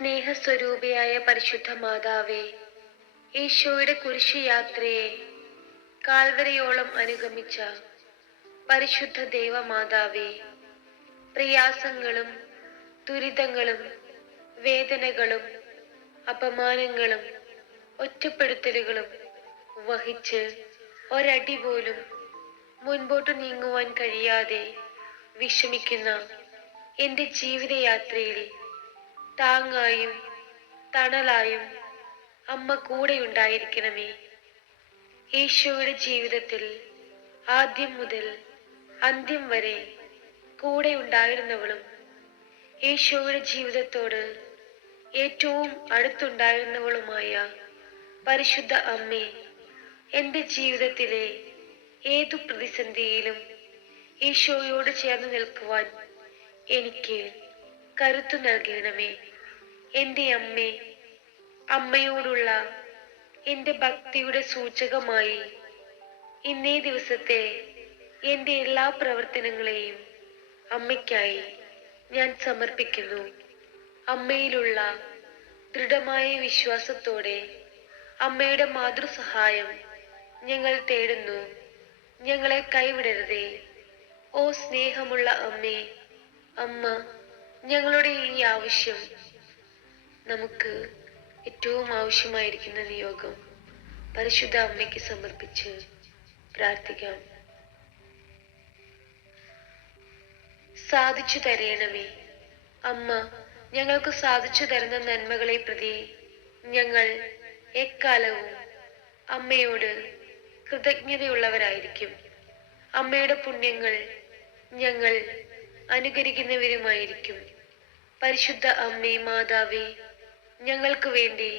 സ്നേഹസ്വരൂപിയായ പരിശുദ്ധ മാതാവേ, ഈശോയുടെ കുരിശുയാത്രയെ കാൽവരിയോളം അനുഗമിച്ച പരിശുദ്ധ ദൈവമാതാവേ, പ്രയാസങ്ങളും ദുരിതങ്ങളും വേദനകളും അപമാനങ്ങളും ഒറ്റപ്പെടുത്തലുകളും വഹിച്ച് ഒരടി പോലും മുൻപോട്ട് നീങ്ങുവാൻ കഴിയാതെ വിഷമിക്കുന്ന എൻ്റെ ജീവിതയാത്രയിൽ താങ്ങായും തണലായും അമ്മ കൂടെ ഉണ്ടായിരിക്കണമേ. ഈശോയുടെ ജീവിതത്തിൽ ആദ്യം മുതൽ അന്ത്യം വരെ കൂടെ ഉണ്ടായിരുന്നവളും ഈശോയുടെ ജീവിതത്തോട് ഏറ്റവും അടുത്തുണ്ടായിരുന്നവളുമായ പരിശുദ്ധ അമ്മേ, എൻ്റെ ജീവിതത്തിലെ ഏതു പ്രതിസന്ധിയിലും ഈശോയോട് ചേർന്ന് നിൽക്കുവാൻ എനിക്ക് കരുത്തു നൽകണമേ. എൻ്റെ അമ്മേ, അമ്മയോടുള്ള എൻ്റെ ഭക്തിയുടെ സൂചകമായി ഇന്നേ ദിവസത്തെ എൻ്റെ എല്ലാ പ്രവർത്തനങ്ങളെയും അമ്മയ്ക്കായി ഞാൻ സമർപ്പിക്കുന്നു. അമ്മയിലുള്ള ദൃഢമായ വിശ്വാസത്തോടെ അമ്മയുടെ മാതൃസഹായം ഞങ്ങൾ തേടുന്നു. ഞങ്ങളെ കൈവിടരുതേ. ഓ സ്നേഹമുള്ള അമ്മേ, അമ്മ ഞങ്ങളുടെ ഈ ആവശ്യം, നമുക്ക് ഏറ്റവും ആവശ്യമായിരിക്കുന്ന നിയോഗം പരിശുദ്ധ അമ്മയ്ക്ക് സമർപ്പിച്ച് പ്രാർത്ഥിക്കാം. സാധിച്ചു തരയണമേ. അമ്മ ഞങ്ങൾക്ക് സാധിച്ചു തരുന്ന നന്മകളെ പ്രതി ഞങ്ങൾ എക്കാലവും അമ്മയോട് കൃതജ്ഞതയുള്ളവരായിരിക്കും. അമ്മയുടെ പുണ്യങ്ങൾ ഞങ്ങൾ അനുകരിക്കുന്നവരുമായിരിക്കും. പരിശുദ്ധ അമ്മേ മാതാവേ, ഞങ്ങൾക്ക് വേണ്ടി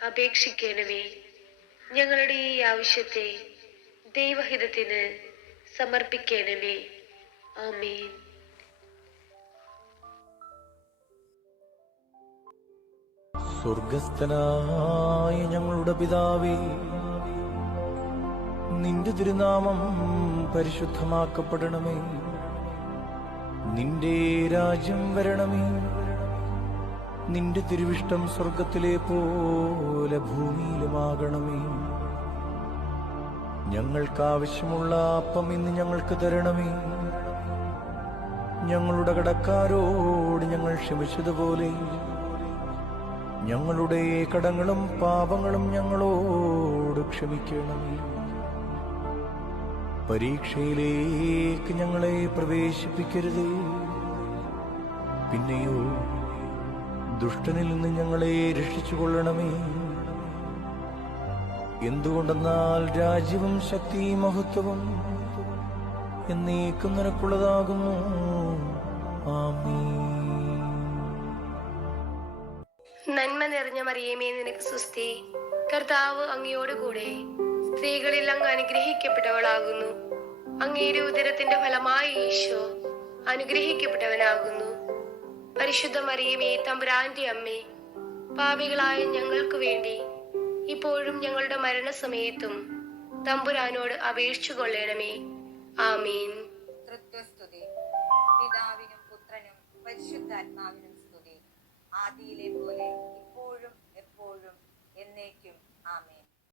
അപേക്ഷിക്കണമേ. ഞങ്ങളുടെ ഈ ആവശ്യത്തെ ദൈവഹിതത്തിന് സമർപ്പിക്കണമേ. ആമേൻ. സ്വർഗസ്ഥനായ ഞങ്ങളുടെ പിതാവേ, നിന്റെ തിരുനാമം പരിശുദ്ധമാക്കപ്പെടണമേ. നിന്റെ രാജ്യം വരണമേ. നിന്റെ തിരുവിഷ്ടം സ്വർഗത്തിലെ പോലെ ഭൂമിയിലുമാകണമേ. ഞങ്ങൾക്കാവശ്യമുള്ള അപ്പം ഇന്ന് ഞങ്ങൾക്ക് തരണമേ. ഞങ്ങളുടെ കടക്കാരോട് ഞങ്ങൾ ക്ഷമിച്ചതുപോലെ ഞങ്ങളുടെ കടങ്ങളും പാപങ്ങളും ഞങ്ങളോട് ക്ഷമിക്കണമേ. പരീക്ഷയിലേക്ക് ഞങ്ങളെ പ്രവേശിപ്പിക്കരുതേ, പിന്നെയോ ദുഷ്ടനിൽ നിന്ന് ഞങ്ങളെ രക്ഷിച്ചുകൊള്ളണമേ. എന്തുകൊണ്ടെന്നാൽ രാജ്യവും ശക്തിയും മഹത്വവും എന്നേക്കും നിനക്കുള്ളതാകുന്നു. ആമേൻ. നന്മ നിറഞ്ഞ മറിയമേ, നിനക്ക് സുസ്തി. കർത്താവ് അങ്ങയോടുകൂടെ സ്ത്രീകളിൽ അങ്ങ് അനുഗ്രഹിക്കപ്പെട്ടവളാകുന്നു. അങ്ങയുടെ ഉദരത്തിന്റെ ഫലമായി ഈശോ അനുഗ്രഹിക്കപ്പെട്ടവനാകുന്നു. പരിശുദ്ധ മറിയമേ, തമ്പുരാന്റെ അമ്മേ, പാപികളായ ഞങ്ങൾക്ക് വേണ്ടി ഇപ്പോഴും ഞങ്ങളുടെ മരണസമയത്തും തമ്പുരാനോട് അപേക്ഷിച്ചു കൊള്ളണമേ. ആമീൻ. തൃത്വസ്തുതി. പിതാവിനും പുത്രനും പരിശുദ്ധാത്മാവിനും സ്തുതി. ആദിയിലെ പോലെ ഇപ്പോഴും എപ്പോഴും എന്നേക്കും. ആമേൻ.